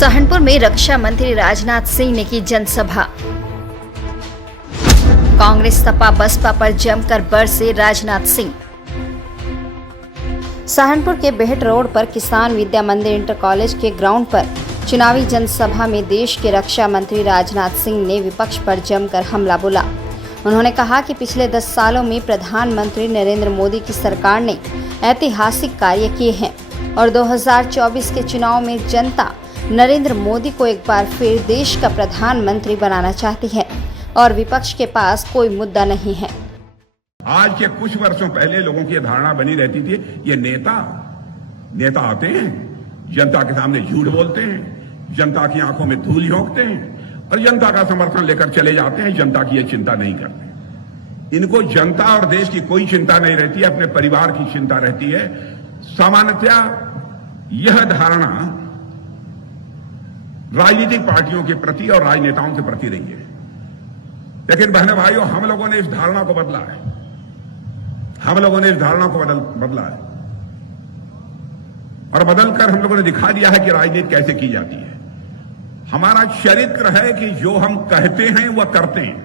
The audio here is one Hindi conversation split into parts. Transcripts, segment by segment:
सहारनपुर में रक्षा मंत्री राजनाथ सिंह ने की जनसभा। कांग्रेस सपा बसपा पर जमकर बरसे राजनाथ सिंह। सहारनपुर के बेहट रोड पर किसान विद्या मंदिर इंटर कॉलेज के ग्राउंड पर चुनावी जनसभा में देश के रक्षा मंत्री राजनाथ सिंह ने विपक्ष पर जमकर हमला बोला। उन्होंने कहा कि पिछले 10 सालों में प्रधानमंत्री नरेंद्र मोदी की सरकार ने ऐतिहासिक कार्य किए हैं और 2024 के चुनाव में जनता नरेंद्र मोदी को एक बार फिर देश का प्रधानमंत्री बनाना चाहती है और विपक्ष के पास कोई मुद्दा नहीं है। आज के कुछ वर्षों पहले लोगों की धारणा बनी रहती थी, ये नेता आते हैं, जनता के सामने झूठ बोलते हैं, जनता की आंखों में धूल झोंकते हैं और जनता का समर्थन लेकर चले जाते हैं, जनता की ये चिंता नहीं करते। इनको जनता और देश की कोई चिंता नहीं रहती है, अपने परिवार की चिंता रहती है। सामान्यतः यह धारणा राजनीतिक पार्टियों के प्रति और राजनेताओं के प्रति रही है, लेकिन बहनों भाइयों, हम लोगों ने इस धारणा को बदला है। बदला है और बदलकर हम लोगों ने दिखा दिया है कि राजनीति कैसे की जाती है। हमारा चरित्र है कि जो हम कहते हैं वह करते हैं।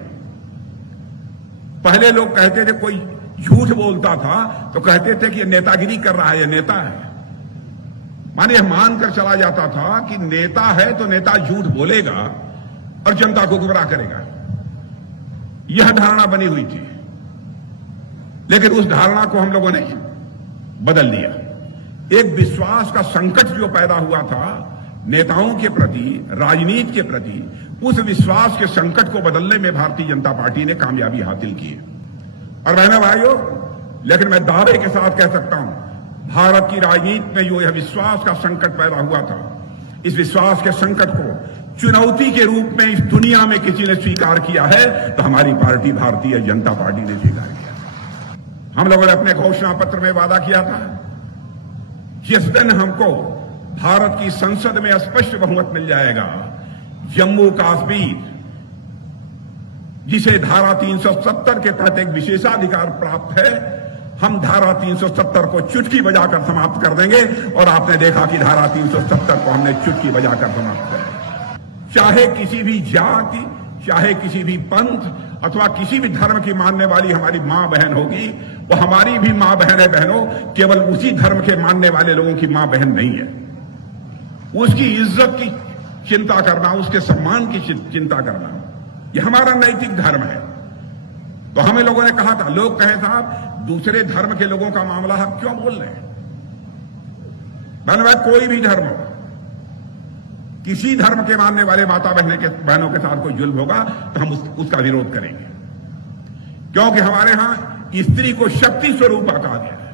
पहले लोग कहते थे, कोई झूठ बोलता था तो कहते थे कि ये नेतागिरी कर रहा है, ये नेता है। माने मानकर चला जाता था कि नेता है तो नेता झूठ बोलेगा और जनता को गुमराह करेगा। यह धारणा बनी हुई थी, लेकिन उस धारणा को हम लोगों ने बदल दिया। एक विश्वास का संकट जो पैदा हुआ था नेताओं के प्रति, राजनीति के प्रति, उस विश्वास के संकट को बदलने में भारतीय जनता पार्टी ने कामयाबी हासिल की है। और बहनों भाइयों, लेकिन मैं दावे के साथ कह सकता हूं, भारत की राजनीति में जो यह विश्वास का संकट पैदा हुआ था, इस विश्वास के संकट को चुनौती के रूप में इस दुनिया में किसी ने स्वीकार किया है तो हमारी पार्टी भारतीय जनता पार्टी ने स्वीकार किया। हम लोगों ने अपने घोषणा पत्र में वादा किया था, जिस दिन हमको भारत की संसद में स्पष्ट बहुमत मिल जाएगा, जम्मू कश्मीर जिसे धारा 370 के तहत एक विशेषाधिकार प्राप्त है, हम धारा 370 को चुटकी बजाकर समाप्त कर देंगे। और आपने देखा कि धारा 370 को हमने चुटकी बजाकर समाप्त कर दिया। चाहे किसी भी जाति, चाहे किसी भी पंथ अथवा किसी भी धर्म की मानने वाली हमारी मां बहन होगी, वो हमारी भी मां बहन है। बहनों, केवल उसी धर्म के मानने वाले लोगों की मां बहन नहीं है। उसकी इज्जत की चिंता करना, उसके सम्मान की चिंता करना, यह हमारा नैतिक धर्म है। तो हमें लोगों ने कहा था, लोग कहे साहब दूसरे धर्म के लोगों का मामला आप क्यों बोल रहे हैं? मैंने कोई भी धर्म हो, किसी धर्म के मानने वाले माता बहनों के साथ कोई जुल्म होगा तो हम उसका विरोध करेंगे, क्योंकि हमारे यहां स्त्री को शक्ति स्वरूपा कहा गया है।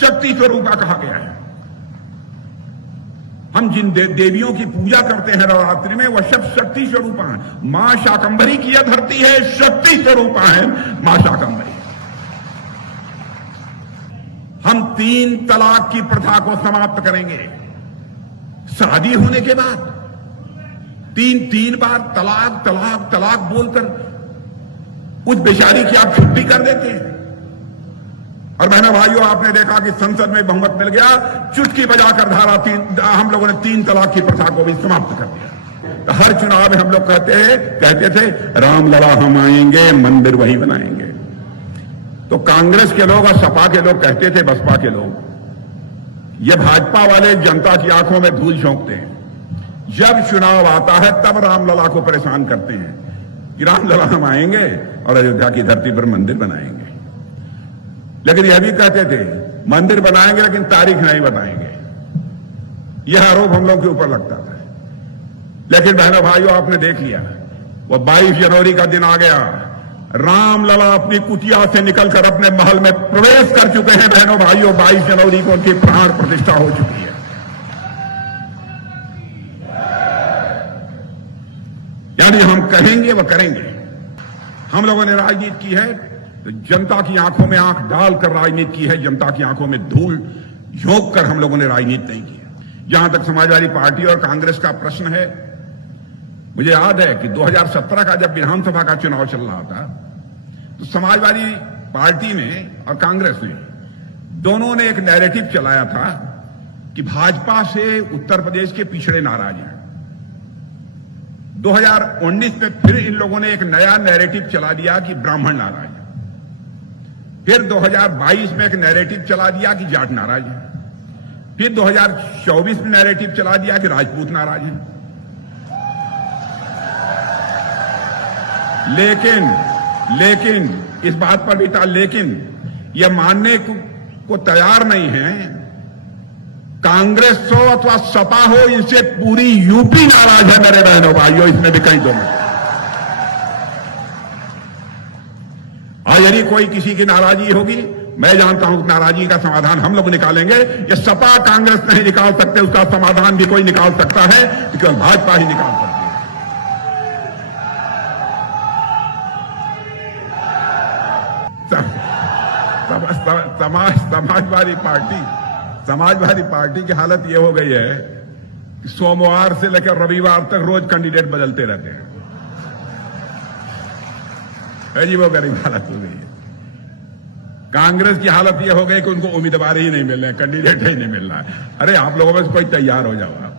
शक्ति स्वरूपा कहा गया है। हम जिन देवियों की पूजा करते हैं नवरात्रि में, वह सब शक्ति स्वरूपा है। मां शाकंभरी की यह धरती है, शक्ति स्वरूपा है मां शाकंभरी। हम 3 तलाक की प्रथा को समाप्त करेंगे। शादी होने के बाद 3 बार तलाक तलाक तलाक बोलकर उस बेचारी की आप छुट्टी कर देते हैं। और बहनों भाइयों, आपने देखा कि संसद में बहुमत मिल गया, चुटकी बजाकर हम लोगों ने 3 तलाक की प्रथा को भी समाप्त कर दिया। तो हर चुनाव में हम लोग कहते थे रामलला हम आएंगे, मंदिर वही बनाएंगे। तो कांग्रेस के लोग और सपा के लोग कहते थे, बसपा के लोग, ये भाजपा वाले जनता की आंखों में धूल झोंकते हैं। जब चुनाव आता है तब रामलला को परेशान करते हैं कि रामलला हम आएंगे और अयोध्या की धरती पर मंदिर बनाएंगे। लेकिन यह भी कहते थे मंदिर बनाएंगे लेकिन तारीख नहीं बताएंगे। यह आरोप हम लोग के ऊपर लगता था। लेकिन बहनों भाइयों, आपने देख लिया, वो 22 जनवरी का दिन आ गया। रामलला अपनी कुटिया से निकलकर अपने महल में प्रवेश कर चुके हैं। बहनों भाइयों, 22 जनवरी को उनकी प्राण प्रतिष्ठा हो चुकी है। यानी हम कहेंगे वह करेंगे। हम लोगों ने राजनीति की है तो जनता की आंखों में आंख डालकर राजनीति की है, जनता की आंखों में धूल झोंक कर हम लोगों ने राजनीति नहीं की। जहां तक समाजवादी पार्टी और कांग्रेस का प्रश्न है, मुझे याद है कि 2017 का जब विधानसभा का चुनाव चल रहा था, तो समाजवादी पार्टी ने और कांग्रेस ने दोनों ने एक नैरेटिव चलाया था कि भाजपा से उत्तर प्रदेश के पिछड़े नाराज हैं। 2019 में फिर इन लोगों ने एक नया नैरेटिव चला दिया कि ब्राह्मण नाराज है। फिर 2022 में एक नैरेटिव चला दिया कि जाट नाराज है। फिर 2024 में नैरेटिव चला दिया कि राजपूत नाराज है। लेकिन इस बात पर भी था, लेकिन यह मानने को तैयार नहीं है, कांग्रेस हो अथवा सपा हो, इनसे पूरी यूपी नाराज है मेरे बहनों भाइयों, इसमें भी कहीं दो मत। और यदि कोई किसी की नाराजगी होगी, मैं जानता हूं कि नाराजगी का समाधान हम लोग निकालेंगे। ये सपा कांग्रेस नहीं निकाल सकते, उसका समाधान भी कोई निकाल सकता है, केवल भाजपा ही निकाल सकती है। समाजवादी पार्टी की हालत यह हो गई है कि सोमवार से लेकर रविवार तक रोज कैंडिडेट बदलते रहते हैं। अजीबोगरीब हालत हो गई है। कांग्रेस की हालत यह हो गई कि उनको उम्मीदवार ही नहीं मिल रहे हैं, कैंडिडेट ही नहीं मिल रहा है। अरे आप लोगों में से कोई तैयार हो जाओ।